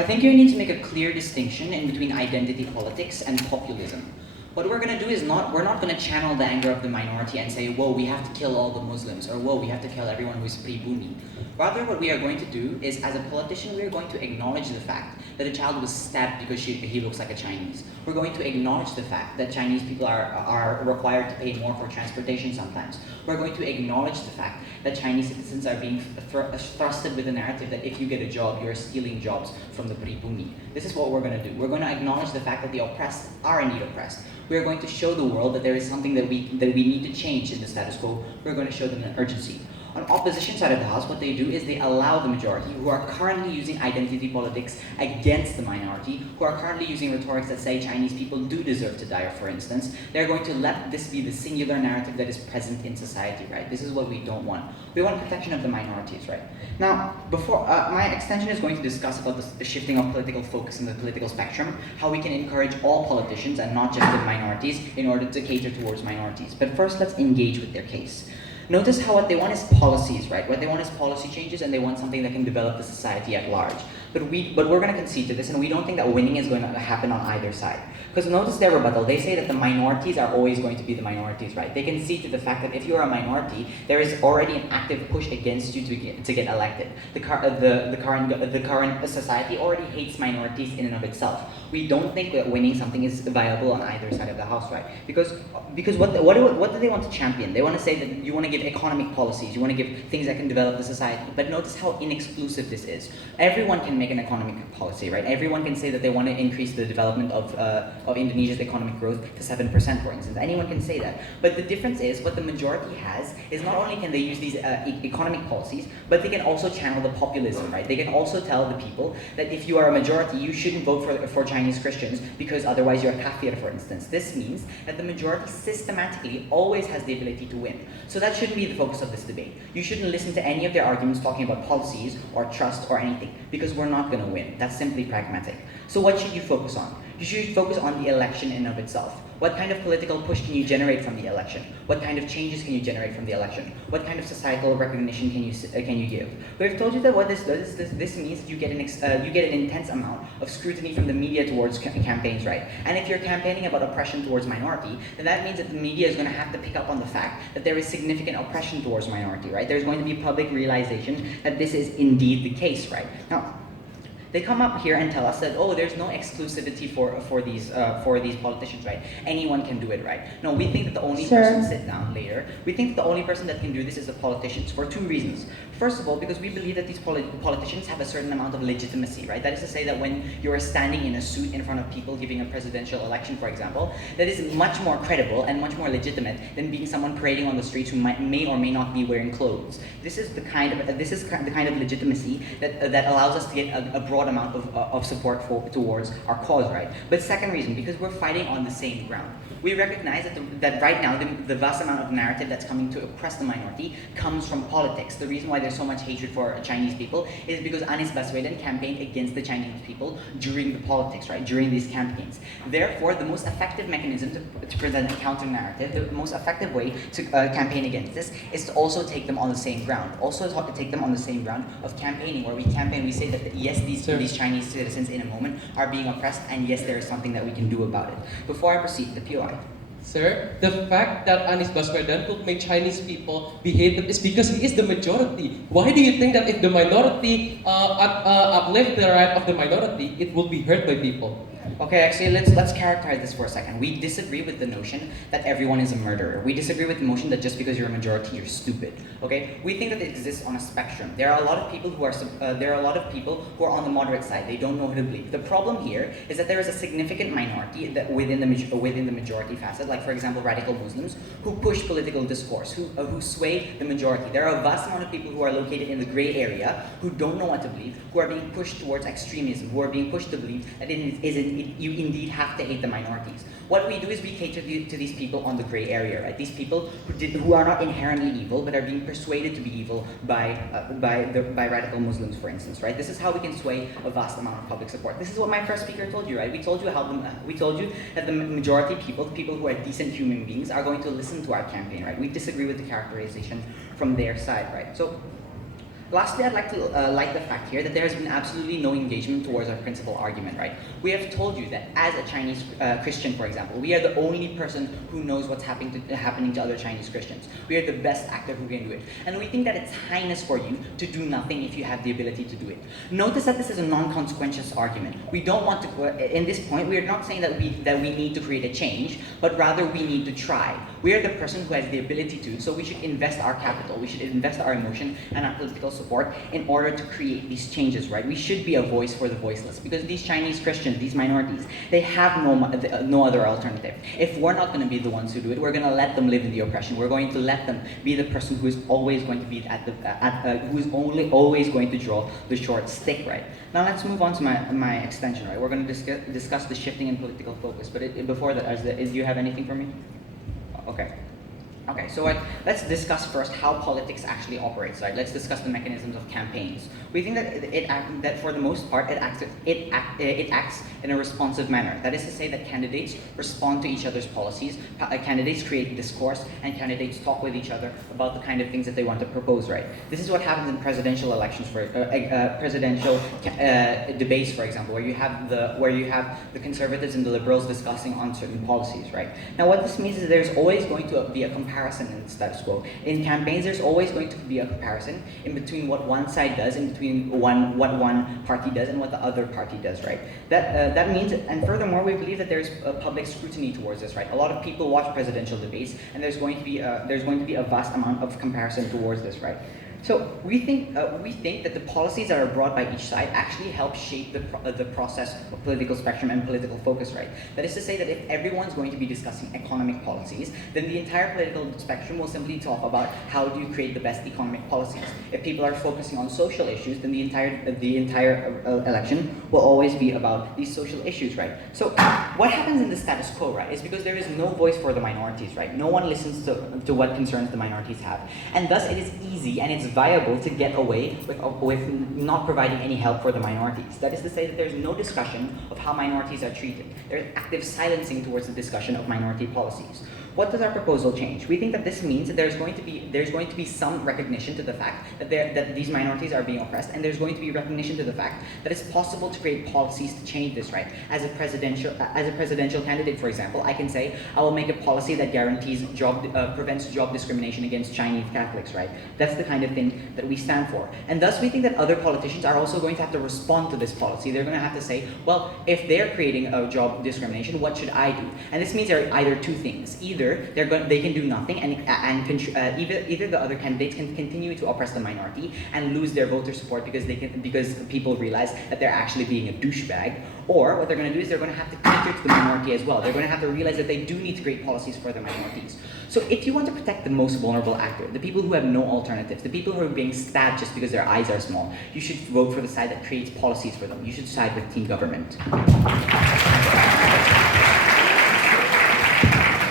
I think you need to make a clear distinction in between identity politics and populism. What we're going to do is we're not going to channel the anger of the minority and say, whoa, we have to kill all the Muslims, or whoa, we have to kill everyone who is pribumi. Rather, what we are going to do is, as a politician, we are going to acknowledge the fact that a child was stabbed because he looks like a Chinese. We're going to acknowledge the fact that Chinese people are required to pay more for transportation sometimes. We're going to acknowledge the fact that Chinese citizens are being thrusted with the narrative that if you get a job, you're stealing jobs from the pribumi. This is what we're going to do. We're going to acknowledge the fact that the oppressed are indeed oppressed. We are going to show the world that there is something that we need to change in the status quo. We're going to show them an urgency. On opposition side of the house, what they do is they allow the majority, who are currently using identity politics against the minority, who are currently using rhetorics that say Chinese people do deserve to die, for instance, they're going to let this be the singular narrative that is present in society, right? This is what we don't want. We want protection of the minorities, right? Now, before my extension is going to discuss about the shifting of political focus in the political spectrum, how we can encourage all politicians and not just the minorities in order to cater towards minorities. But first, let's engage with their case. Notice how what they want is policies, right? What they want is policy changes, and they want something that can develop the society at large. But we're going to concede to this, and we don't think that winning is going to happen on either side. Because notice their rebuttal. They say that the minorities are always going to be the minorities, right? They concede to the fact that if you are a minority, there is already an active push against you to get elected. The current society already hates minorities in and of itself. We don't think that winning something is viable on either side of the house, right? Because what do they want to champion? They want to say that you want to give economic policies, you want to give things that can develop the society. But notice how inexclusive this is. Everyone can make an economic policy, right? Everyone can say that they want to increase the development of Indonesia's economic growth to 7%, for instance. Anyone can say that. But the difference is, what the majority has is not only can they use these economic policies, but they can also channel the populism, right? They can also tell the people that if you are a majority, you shouldn't vote for Chinese Christians because otherwise you're kafir, for instance. This means that the majority systematically always has the ability to win. So that shouldn't be the focus of this debate. You shouldn't listen to any of their arguments talking about policies or trust or anything, because we're not going to win. That's simply pragmatic. So what should you focus on? You should focus on the election in and of itself. What kind of political push can you generate from the election? What kind of changes can you generate from the election? What kind of societal recognition can you give? We've told you that what this does is this means that you get an intense amount of scrutiny from the media towards campaigns, right? And if you're campaigning about oppression towards minority, then that means that the media is going to have to pick up on the fact that there is significant oppression towards minority, right? There's going to be public realization that this is indeed the case, right? Now, they come up here and tell us that, oh, there's no exclusivity for these politicians, right? Anyone can do it, right? No, we think that the only person, sit down later, we think that the only person that can do this is the politicians, for two reasons. First of all, because we believe that these politicians have a certain amount of legitimacy, right? That is to say that when you're standing in a suit in front of people giving a presidential election, for example, that is much more credible and much more legitimate than being someone parading on the streets who may or may not be wearing clothes. This is the kind of legitimacy that allows us to get a broad amount of support towards our cause, right? But second reason, because we're fighting on the same ground. We recognize that right now the vast amount of narrative that's coming to oppress the minority comes from politics. The reason why there's so much hatred for Chinese people is because Anies Baswedan campaigned against the Chinese people during the politics, right? During these campaigns. Therefore, the most effective mechanism to present a counter narrative, the most effective way to campaign against this is to also take them on the same ground. Also to take them on the same ground of campaigning, where we campaign, we say that yes, these Chinese citizens in a moment are being oppressed, and yes, there is something that we can do about it. Before I proceed, the POI. Sir, the fact that Anies Baswedan could make Chinese people behave is because he is the majority. Why do you think that if the minority uplift the right of the minority, it will be hurt by people? Okay, actually, let's characterize this for a second. We disagree with the notion that everyone is a murderer. We disagree with the notion that just because you're a majority, you're stupid. Okay, we think that it exists on a spectrum. There are a lot of people who are on the moderate side. They don't know who to believe. The problem here is that there is a significant minority that within the majority facet, like for example, radical Muslims, who push political discourse, who sway the majority. There are a vast amount of people who are located in the gray area, who don't know what to believe, who are being pushed towards extremism, who are being pushed to believe that you indeed have to hate the minorities. What we do is we cater to these people on the gray area, right? These people who are not inherently evil, but are being persuaded to be evil by radical Muslims, for instance, right? This is how we can sway a vast amount of public support. This is what my first speaker told you, right? We told you that the majority of people, the people who are decent human beings, are going to listen to our campaign, right? We disagree with the characterization from their side, right? So Lastly, I'd like to light the fact here that there has been absolutely no engagement towards our principal argument, right? We have told you that as a Chinese Christian, for example, we are the only person who knows what's happening to other Chinese Christians. We are the best actor who can do it. And we think that it's highness for you to do nothing if you have the ability to do it. Notice that this is a non-consequential argument. We don't want to, in this point, we are not saying that we need to create a change, but rather we need to try. We are the person who has the ability to, so we should invest our capital, we should invest our emotion and our political support in order to create these changes, right? We should be a voice for the voiceless, because these Chinese Christians, these minorities, they have no other alternative. If we're not going to be the ones who do it, we're going to let them live in the oppression. We're going to let them be the person who is always going to be who is always going to draw the short stick, right? Now let's move on to my extension, right? We're going to discuss the shifting in political focus, but before that, do you have anything for me? Okay. Okay, so let's discuss first how politics actually operates, right? Let's discuss the mechanisms of campaigns. We think that for the most part, it acts in a responsive manner. That is to say that candidates respond to each other's policies, candidates create discourse, and candidates talk with each other about the kind of things that they want to propose, right? This is what happens in presidential elections, presidential debates, for example, where you have the conservatives and the liberals discussing on certain policies, right? Now, what this means is there's always going to be a comparison in the status quo. In campaigns, there's always going to be a comparison in between what one side does, in between what one party does and what the other party does, right? That means, and furthermore, we believe that there's a public scrutiny towards this, right? A lot of people watch presidential debates, and there's going to be a vast amount of comparison towards this, right? So we think that the policies that are brought by each side actually help shape the process of political spectrum and political focus, right? That is to say that if everyone's going to be discussing economic policies, then the entire political spectrum will simply talk about how do you create the best economic policies. If people are focusing on social issues, then the entire election will always be about these social issues, right? So what happens in the status quo, right, is because there is no voice for the minorities, right? No one listens to what concerns the minorities have, and thus it is easy and it's viable to get away with not providing any help for the minorities. That is to say that there's no discussion of how minorities are treated. There's active silencing towards the discussion of minority policies. What does our proposal change? We think that this means that there's going to be some recognition to the fact that these minorities are being oppressed, and there's going to be recognition to the fact that it's possible to create policies to change this, right? As a presidential candidate, for example, I can say I will make a policy that guarantees prevents job discrimination against Chinese Catholics, right? That's the kind of thing that we stand for, and thus we think that other politicians are also going to have to respond to this policy. They're going to have to say, well, if they're creating a job discrimination, what should I do? And this means there are either two things. Either they can do nothing, and either the other candidates can continue to oppress the minority and lose their voter support because people realize that they're actually being a douchebag, or what they're going to do is they're going to have to cater to the minority as well. They're going to have to realize that they do need to create policies for the minorities. So if you want to protect the most vulnerable actor, the people who have no alternatives, the people who are being stabbed just because their eyes are small, you should vote for the side that creates policies for them. You should side with team government.